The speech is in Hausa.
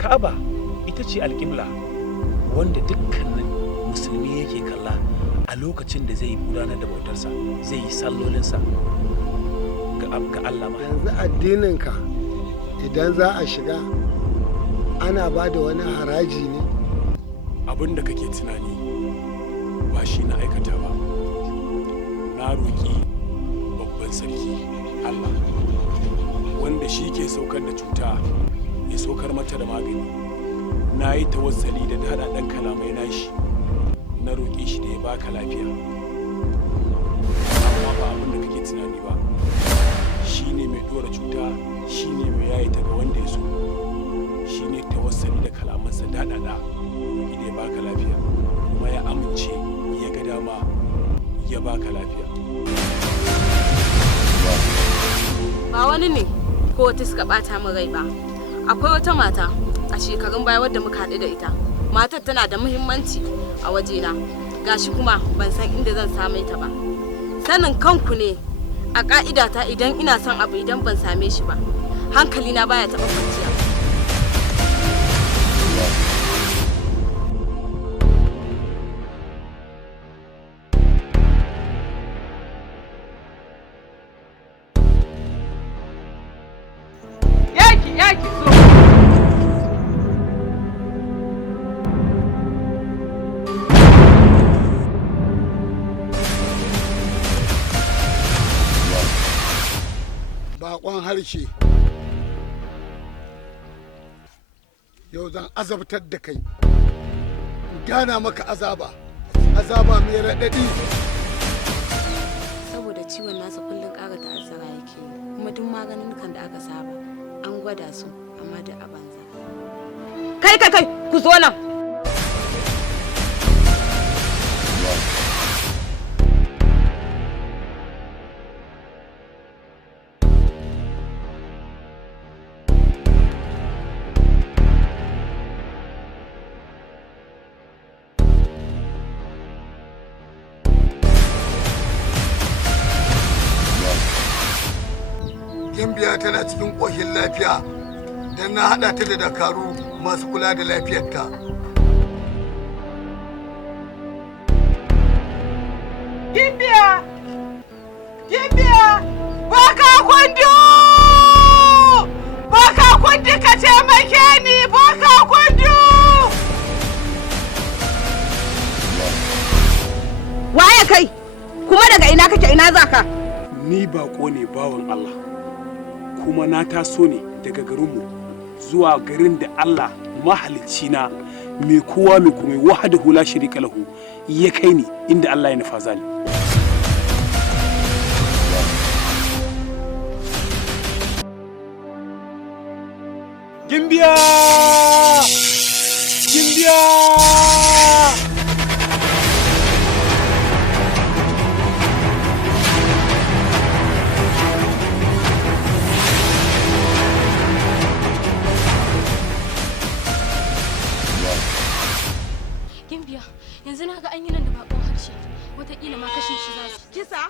Ka'aba ita ce alƙibla wanda dukkanin musulmi yake kalla a lokacin da zai gudanar da bautarsa, zai yi sallolinsa ga Allah ma. Yanzu addininka idan za a shiga ana ba da wani haraji ne? Abin da kake tunani ba shi na aikata ba. Na roƙi babban sarki Allah wanda shi ke saukar da cuta ya saukar mata da magani. Na yi tawassali da daɗaɗɗen kalamai nashi, na roƙe shi da ya baka lafiya, amma ba abin da kake tunani ba. Shi ne mai ɗora cuta, shi ne mai yayi ta ga wanda ya so, shi ne tawassali da kalamansa daɗaɗa da ya baka lafiya, kuma ya amince ya ga dama ya baka lafiya. Ba wani ne ko wata suka ɓata min rai ba. Akwai wata mata a shekarun baya wadda muka haɗu da ita. Matar tana da muhimmanci a wajena, gashi kuma ban san inda zan same ta ba. Sanin kanku ne a ƙa'idata idan ina son abu idan ban same shi ba, hankalina baya taɓa kwanciya. Yaki so. Baƙon harshe, yau zan azabtar da kai, gana maka azaba mai raɗaɗi. Saboda ciwon nasa kullum ƙara ta'azzara yake yi, kuma duk maganin kan da aka saba an gwada su amma da a banza. Kai ku zo nan. Gimbiya tana cikin ƙoshin lafiya don na haɗa ta da dakaru masu kula da lafiyarta. Gimbiya! Gimbiya! Baka kundu! Baka kundu ka taimake ni! Baka kundu! Waye kai? Kuma daga ina kake, ina zaka? Ni baƙo ne bawan Allah, kuma na taso ne daga garinmu zuwa garin da Allah mahalicci na mai kowa mai kuma wahdahu la sharika lahu ya kai ni inda Allah ya nufa zani. Gimbiya! Gimbiya! Gimbiya, yanzu na ga an yi nan da bakon harshe. Wataƙila ma kashe shi za su. Kisa?